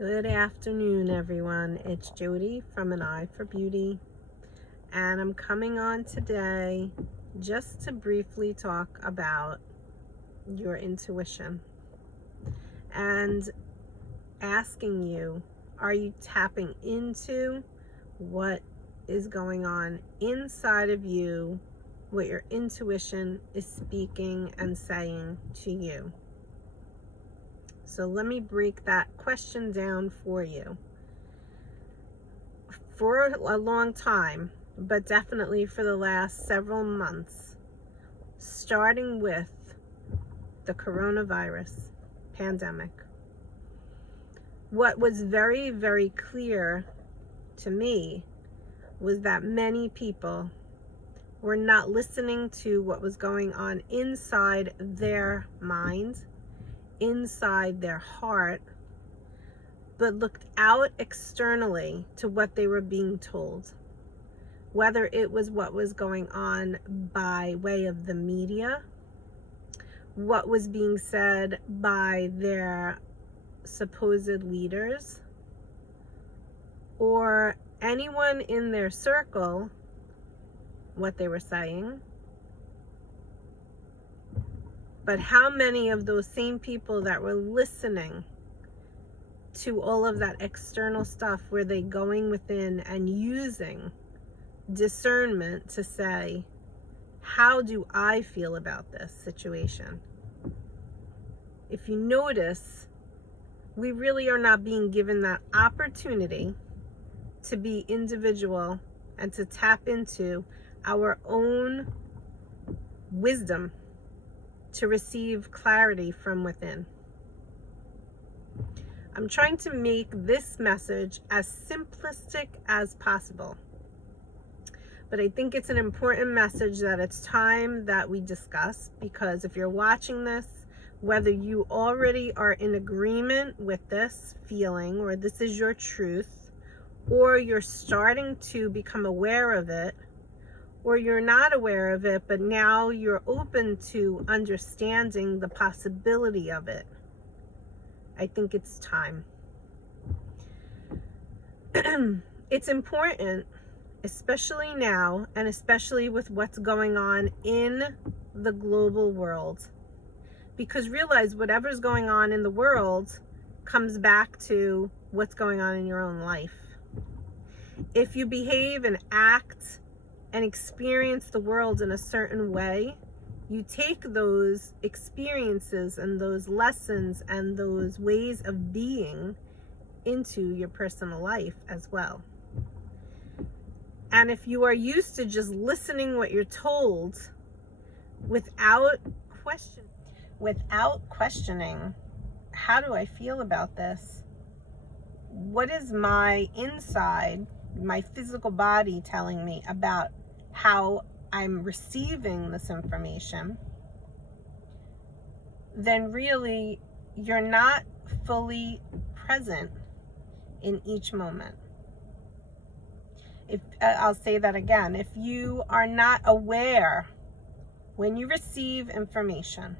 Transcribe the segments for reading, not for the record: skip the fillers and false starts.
Good afternoon, everyone. It's Jody from An Eye for Beauty, and I'm coming on today just to briefly talk about your intuition and asking you, are you tapping into what is going on inside of you, what your intuition is speaking and saying to you? So let me break that question down for you. For a long time, but definitely for the last several months, starting with the coronavirus pandemic, what was very, very clear to me was that many people were not listening to what was going on inside their mind, inside their heart, but looked out externally to what they were being told. Whether it was what was going on by way of the media, what was being said by their supposed leaders, or anyone in their circle, what they were saying. But how many of those same people that were listening to all of that external stuff were they going within and using discernment to say, how do I feel about this situation? If you notice, we really are not being given that opportunity to be individual and to tap into our own wisdom to receive clarity from within. I'm trying to make this message as simplistic as possible, but I think it's an important message that it's time that we discuss, because if you're watching this, whether you already are in agreement with this feeling or this is your truth, or you're starting to become aware of it, or you're not aware of it, but now you're open to understanding the possibility of it, I think it's time. It's important, especially now, and especially with what's going on in the global world, because realize whatever's going on in the world comes back to what's going on in your own life. If you behave and act and experience the world in a certain way, you take those experiences and those lessons and those ways of being into your personal life as well. And if you are used to just listening what you're told without questioning, how do I feel about this? What is my inside, my physical body telling me about how I'm receiving this information? Then really you're not fully present in each moment. I'll say that again. If you are not aware when you receive information,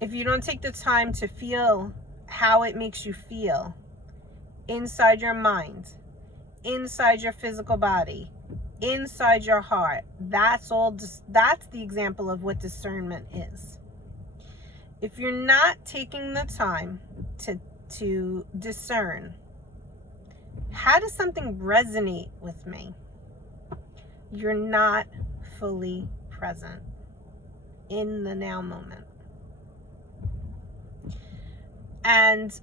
if you don't take the time to feel how it makes you feel inside your mind, inside your physical body, inside your heart, that's the example of what discernment is. If you're not taking the time to discern, how does something resonate with me? You're not fully present in the now moment. And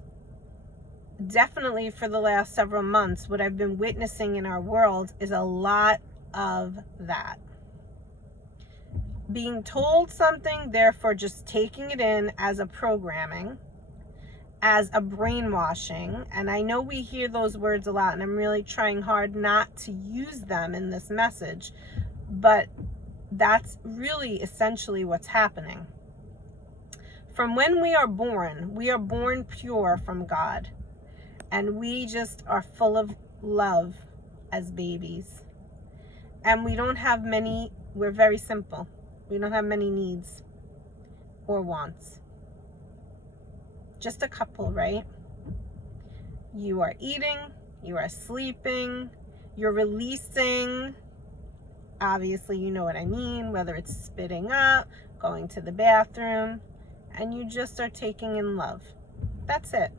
definitely for the last several months, what I've been witnessing in our world is a lot of that. Being told something, therefore just taking it in as a programming, as a brainwashing. And I know we hear those words a lot, and I'm really trying hard not to use them in this message, but that's really essentially what's happening. From when we are born pure from God, and we just are full of love as babies. And we're very simple. We don't have many needs or wants. Just a couple, right? You are eating, you are sleeping, you're releasing. Obviously, you know what I mean, whether it's spitting up, going to the bathroom, and you just are taking in love. That's it.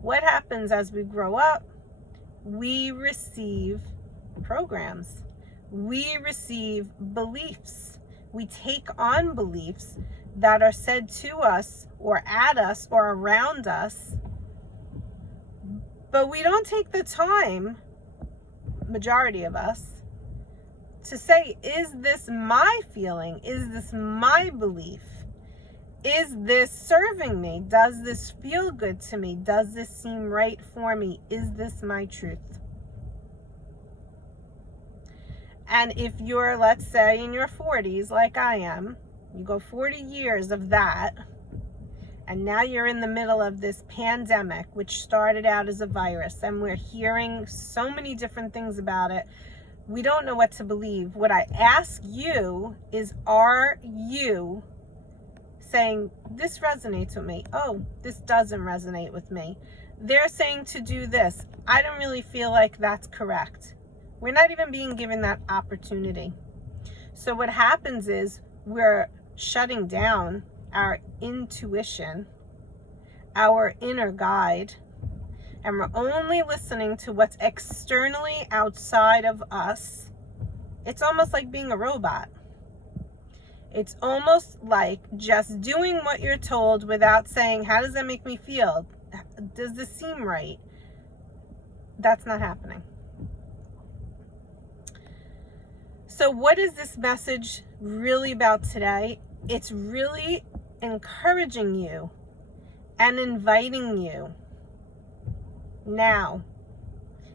What happens as we grow up? We receive programs. We receive beliefs. We take on beliefs that are said to us or at us or around us, but we don't take the time, majority of us, to say, is this my feeling? Is this my belief? Is this serving me? Does this feel good to me? Does this seem right for me? Is this my truth? And if you're, let's say, in your 40s, like I am, you go 40 years of that, and now you're in the middle of this pandemic, which started out as a virus, and we're hearing so many different things about it. We don't know what to believe. What I ask you is, are you saying, this resonates with me? Oh, this doesn't resonate with me. They're saying to do this. I don't really feel like that's correct. We're not even being given that opportunity. So what happens is we're shutting down our intuition, our inner guide, and we're only listening to what's externally outside of us. It's almost like being a robot. It's almost like just doing what you're told without saying, how does that make me feel? Does this seem right? That's not happening. So what is this message really about today? It's really encouraging you and inviting you now.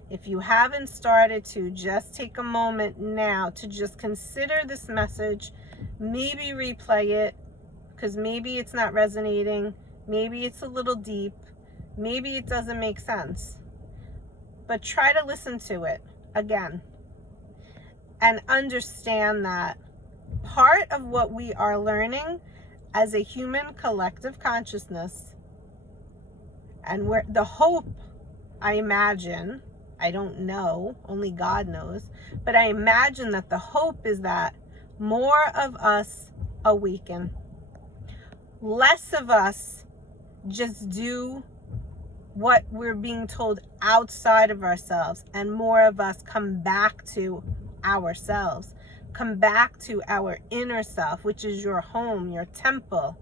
If you haven't started to, just take a moment now to just consider this message. Maybe replay it, because maybe it's not resonating. Maybe it's a little deep. Maybe it doesn't make sense. But try to listen to it again and understand that part of what we are learning as a human collective consciousness, and where the hope, I imagine, I don't know, only God knows, but I imagine that the hope is that more of us awaken. Less of us just do what we're being told outside of ourselves, and more of us come back to ourselves, come back to our inner self, which is your home, your temple,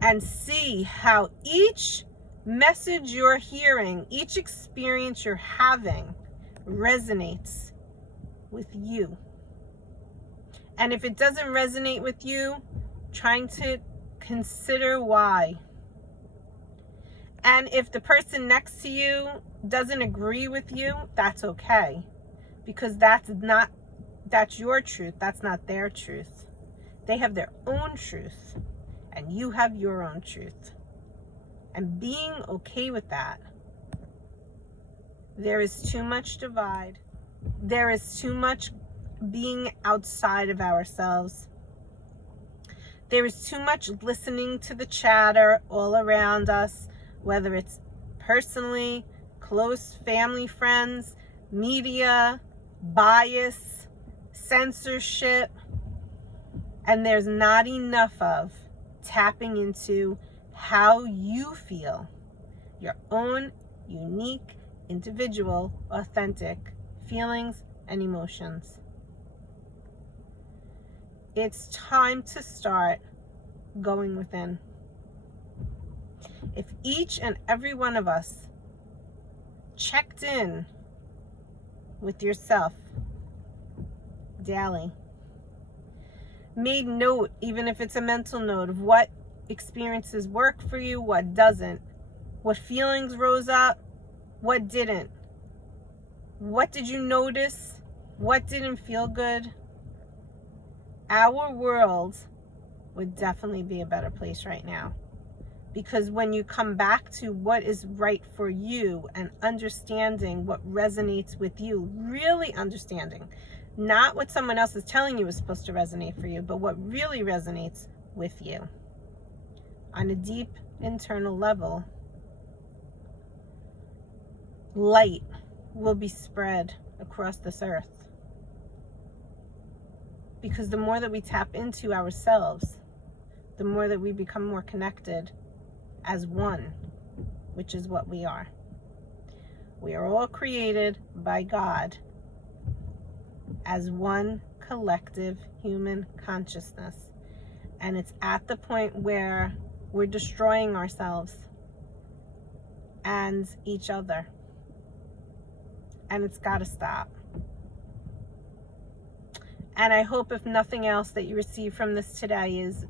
and see how each message you're hearing, each experience you're having resonates with you. And if it doesn't resonate with you, trying to consider why. And if the person next to you doesn't agree with you, that's okay. Because that's your truth. That's not their truth. They have their own truth. And you have your own truth. And being okay with that. There is too much divide. There is too much being outside of ourselves. There is too much listening to the chatter all around us, whether it's personally, close family, friends, media, bias, censorship, and there's not enough of tapping into how you feel, your own unique, individual, authentic feelings and emotions. It's time to start going within. If each and every one of us checked in with yourself daily, made note, even if it's a mental note, of what experiences work for you, what doesn't, what feelings rose up, what didn't, what did you notice, what didn't feel good, our world would definitely be a better place right now. Because when you come back to what is right for you and understanding what resonates with you, really understanding, not what someone else is telling you is supposed to resonate for you, but what really resonates with you on a deep internal level, light will be spread across this earth. Because the more that we tap into ourselves, the more that we become more connected as one, which is what we are. We are all created by God as one collective human consciousness. And it's at the point where we're destroying ourselves and each other. And it's got to stop. And I hope, if nothing else, that you receive from this today is,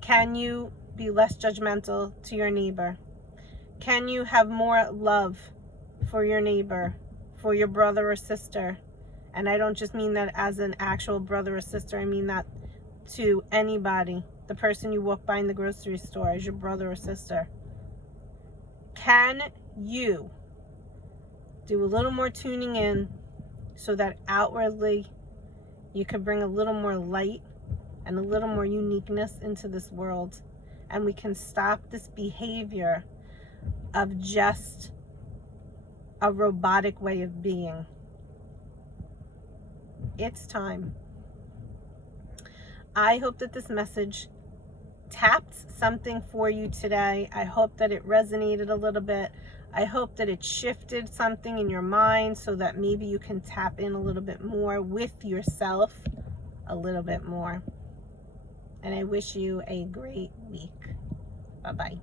can you be less judgmental to your neighbor? Can you have more love for your neighbor, for your brother or sister? And I don't just mean that as an actual brother or sister. I mean that to anybody. The person you walk by in the grocery store as your brother or sister. Can you do a little more tuning in so that outwardly you can bring a little more light and a little more uniqueness into this world, and we can stop this behavior of just a robotic way of being? It's time. I hope that this message tapped something for you today. I hope that it resonated a little bit. I hope that it shifted something in your mind so that maybe you can tap in a little bit more with yourself, a little bit more. And I wish you a great week. Bye-bye.